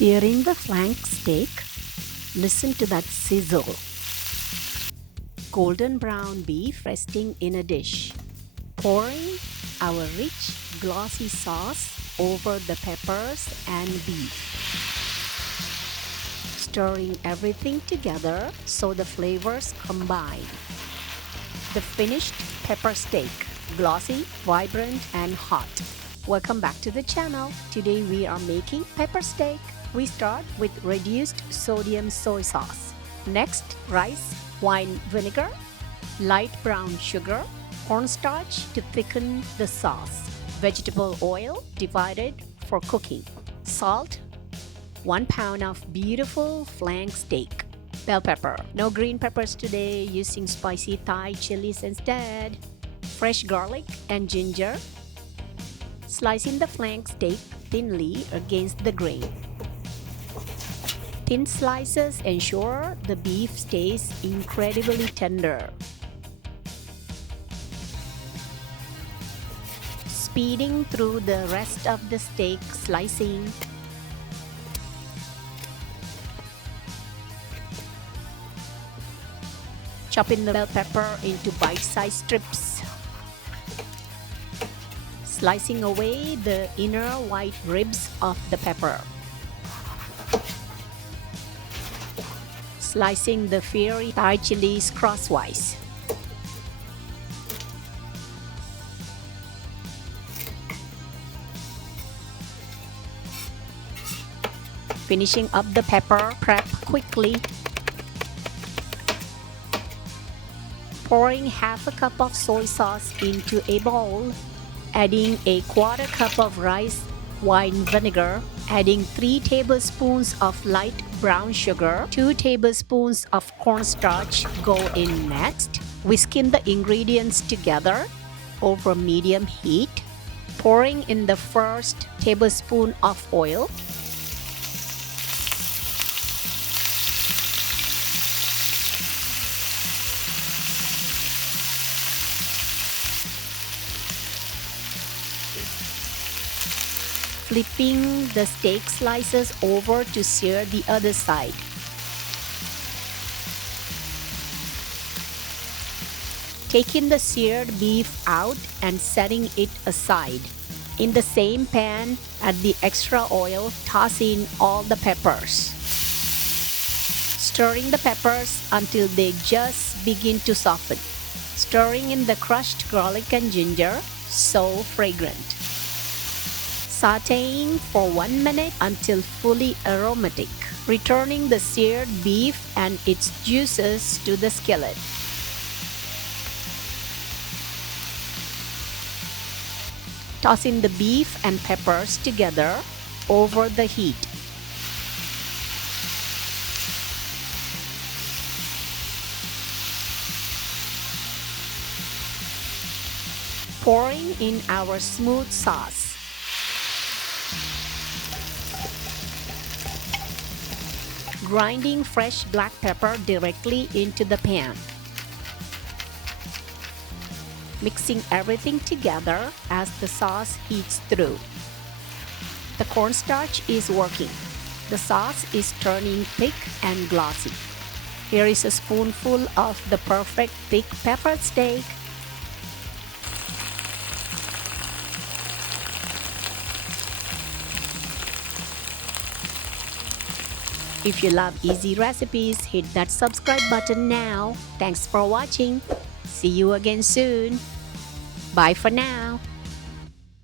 Searing the flank steak. Listen to that sizzle. Golden brown beef resting in a dish. Pouring our rich, glossy sauce over the peppers and beef. Stirring everything together so the flavors combine. The finished pepper steak, glossy, vibrant, and hot. Welcome back to the channel. Today we are making pepper steak. We start with reduced sodium soy sauce. Next, rice, wine vinegar, light brown sugar, cornstarch to thicken the sauce, vegetable oil divided for cooking, salt, 1 pound of beautiful flank steak, bell pepper. No green peppers today, using spicy Thai chilies instead, fresh garlic and ginger. Slicing the flank steak thinly against the grain. Thin slices ensure the beef stays incredibly tender. Speeding through the rest of the steak slicing. Chopping the bell pepper into bite-sized strips. Slicing away the inner white ribs of the pepper. Slicing the fiery Thai chilies crosswise. Finishing up the pepper prep quickly. Pouring half a cup of soy sauce into a bowl. Adding a 1/4 cup of rice wine vinegar. Adding 3 tablespoons of light brown sugar. 2 tablespoons of cornstarch go in next. Whisking the ingredients together over medium heat. Pouring in the first tablespoon of oil. Flipping the steak slices over to sear the other side. Taking the seared beef out and setting it aside. In the same pan, add the extra oil, toss in all the peppers. Stirring the peppers until they just begin to soften. Stirring in the crushed garlic and ginger, so fragrant. Sautéing for 1 minute until fully aromatic, returning the seared beef and its juices to the skillet. Tossing the beef and peppers together over the heat. Pouring in our smooth sauce. Grinding fresh black pepper directly into the pan. Mixing everything together as the sauce heats through. The cornstarch is working. The sauce is turning thick and glossy. Here is a spoonful of the perfect thick pepper steak. If you love easy recipes, hit that subscribe button now. Thanks for watching. See you again soon. Bye for now.